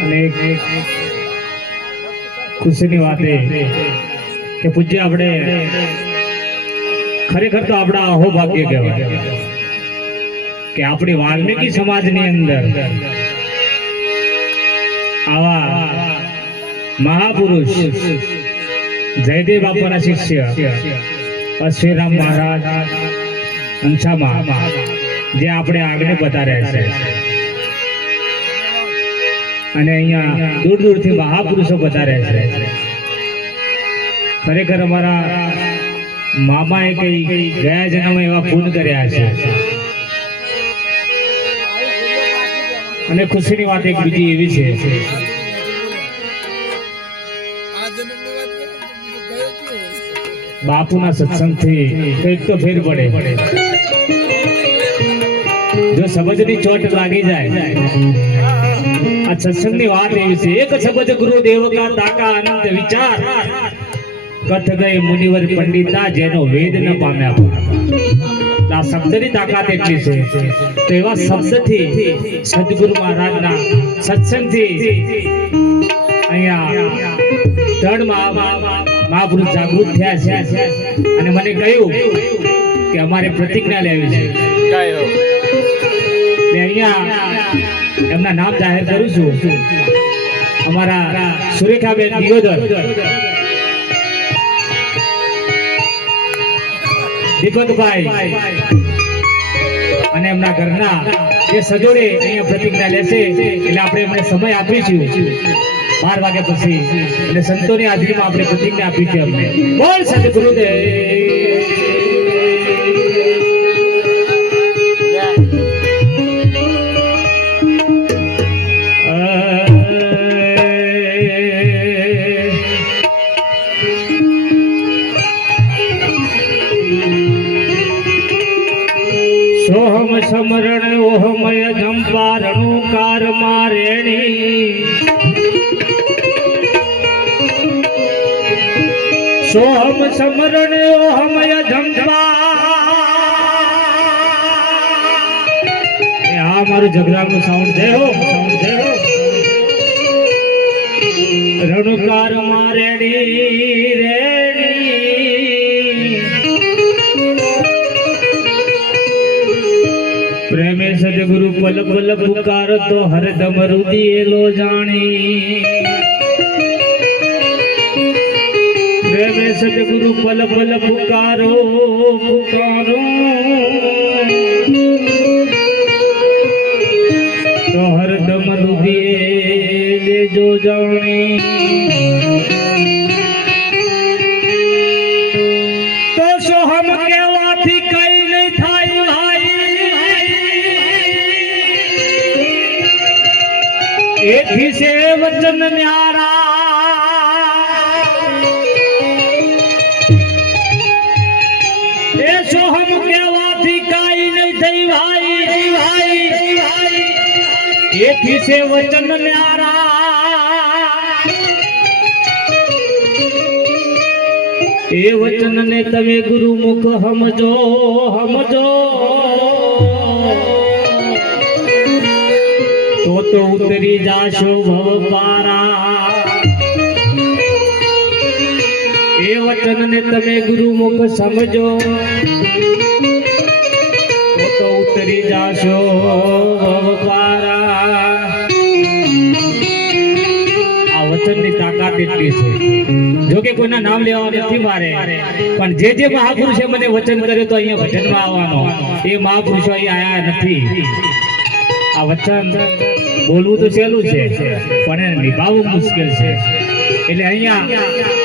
અને ખુશીની વાત એ કે પૂજ્ય આપણે ખરેખર તો આપણા અહોભાગ્ય કહેવાય કે આપણી વાલ્મીકી સમાજની અંદર આવા મહાપુરુષ જયદેવ બાપાના શિષ્ય અશ્વીરામ મહારાજ અંશામાં જે આપણે આગળ બતાવ્યા છે. અને અહીંયા દૂર દૂરથી મહાપુરુષો પધાર્યા છે. ખરેખર અમારા મામાએ કઈ ગયા જન્મ એવા પૂન કર્યા છે. અને ખુશીની વાત એક બીજી એવી છે. બાપુના સત્સંગથી કંઈક તો ફેર પડે. જો સમજની ચોટ લાગી જાય આ સત્સંગની વાત એવી છે એક શબ્દ ગુરુદેવ કા તાકા અનંત વિચાર. કથ ગઈ મુનિવર પંડિતા જેનો વેદ ન પામ્યા. આ શબ્દની તાકાત એટલી છે તો એવા શબ્દથી સદગુરુ મહારાજના સત્સંગથી અહીંયા મહા- મહાપુરુષ જાગૃત થયા છે. અને મને કહ્યું કે અમારે પ્રતિજ્ઞા લેવી છે. ને અહીંયા એમના નામ જાહેર કરું છું. અમારા સુરેખાબેન દિયોદર દીપકભાઈ અને એમના ઘરના જે સજોડે અહીંયા પ્રતિજ્ઞા લેશે, એટલે આપણે એમને સમય આપીશું. બાર વાગ્યા પછી. એટલે સંતોની હાજરીમાં આપણે પ્રતિજ્ઞા આપી છે અમને બોલ સદગુરુદેવ સોહમ સમરણ ઓહમ એ આ મારું જગરાનું સાઉન્ડ છે, હો. સાઉન્ડ છે હો રણુકાર મારેડી રેડી પ્રેમે સદગુરુ પલ પલ પુકાર તો હરદમ રુદિયેલો જાણી. સદગુરુ પલ પલ પુકારો પુકારો ભાઈ એથી છે વચન ન્યારા. એ વચન ને તમે ગુરુ મુખ સમજો સમજો તો તો ઉતરી જાશો ભવ પારા એ વચન ને તમે ગુરુ મુખ સમજો. તો ઉતરી જાશો ભવ પારા જો કે કોઈના નામ લેવા નથી મારે, પણ જે જે મહાપુરુષે મને વચન કર્યું તો અહીંયા ભજનમાં આવવાનો. એ મહાપુરુષો અહીંયા આવ્યા નથી. આ વચન બોલવું તો સહેલું છે, પણ એને નિભાવવું મુશ્કેલ છે. એટલે અહીંયા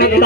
એ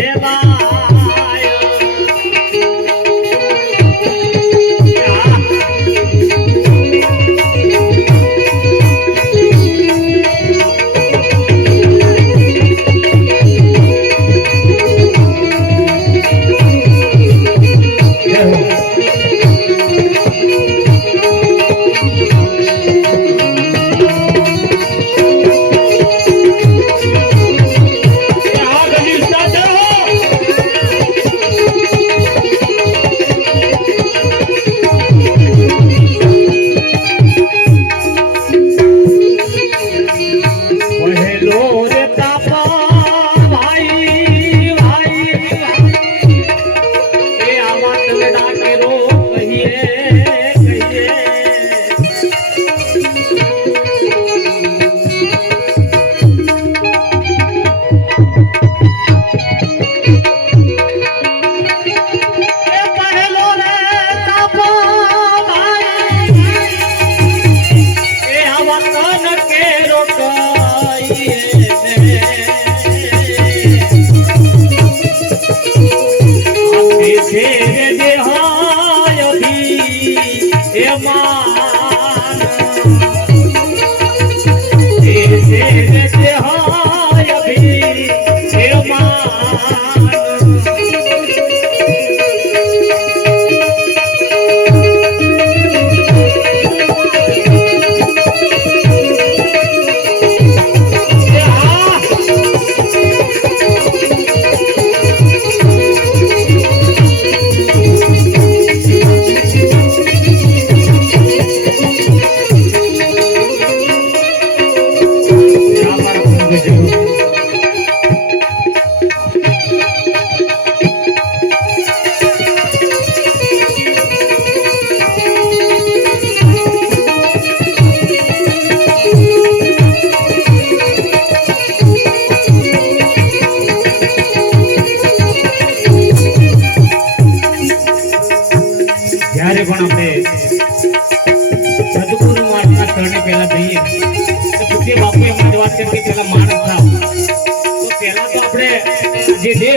Ela yeah.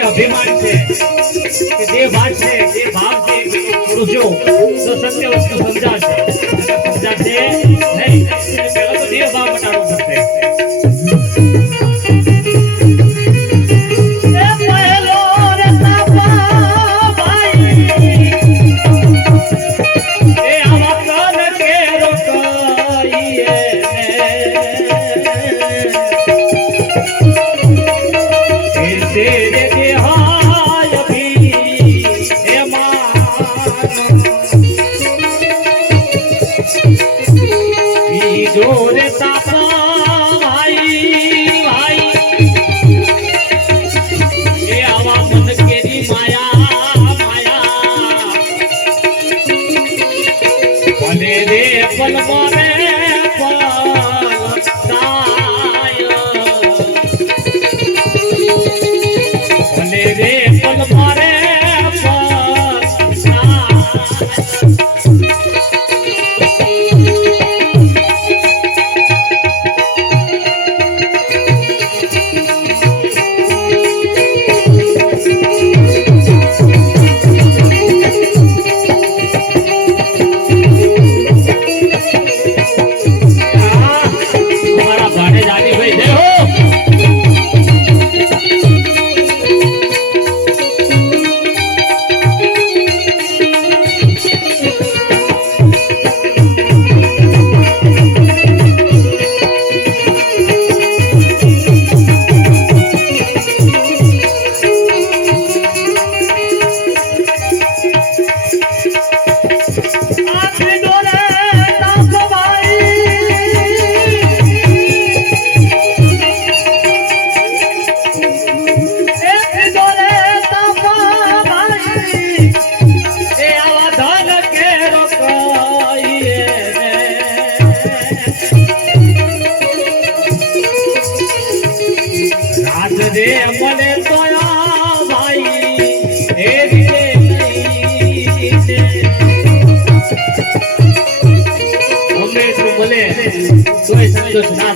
અભિમાન છે કે જે વાત છે જે ભાવ છે પુરુષો તો સત્ય વસ્તુ સમજાશે. Krishna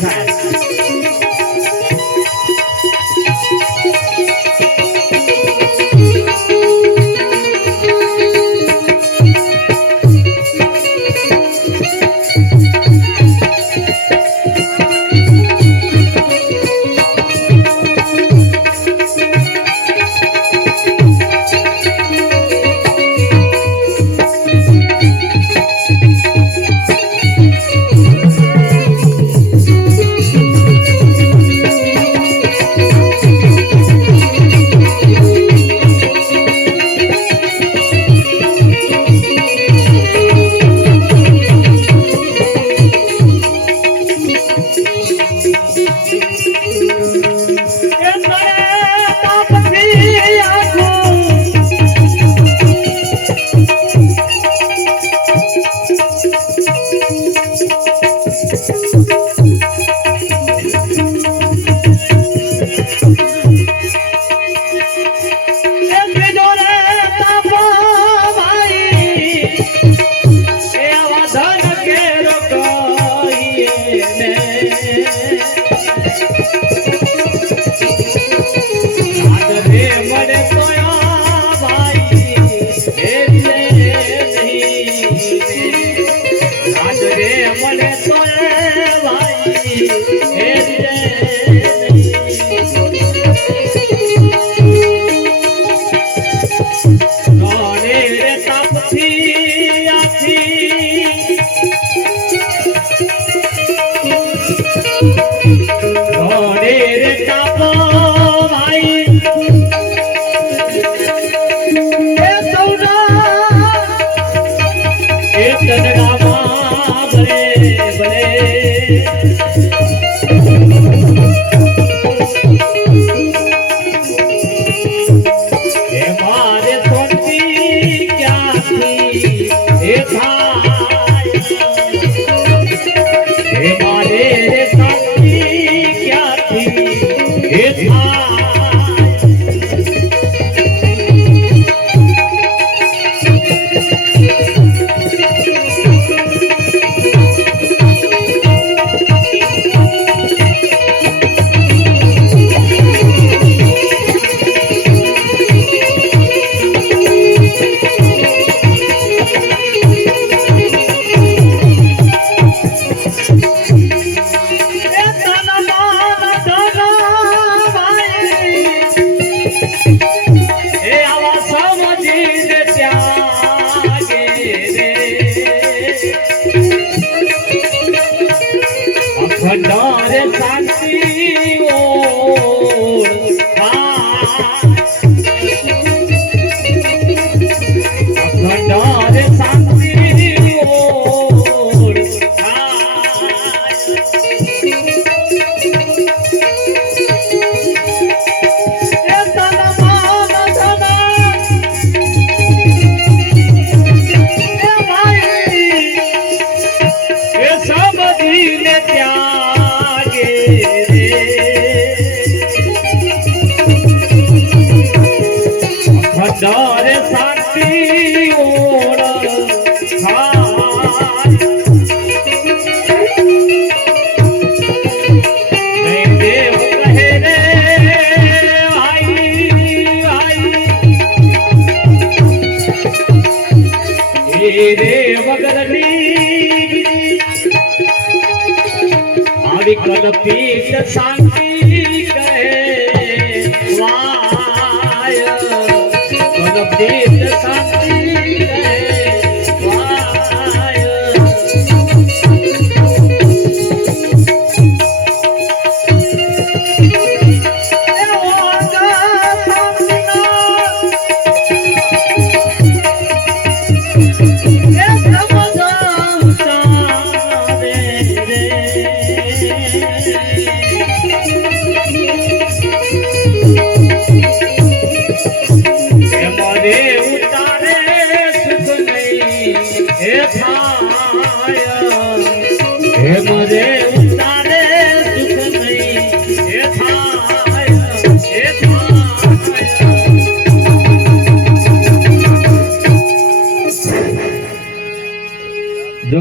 एक नबी से सांगी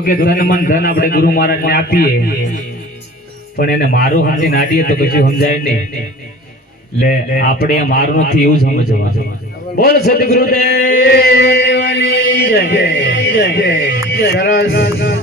કે ધન મન ધન આપણે ગુરુ મહારાજ ને આપીએ. પણ એને મારું સમજી નાડીએ તો કશું સમજાય નહીં. લે, આપણે મારું નથી એવું સમજવાનું બોલ જય સરસ.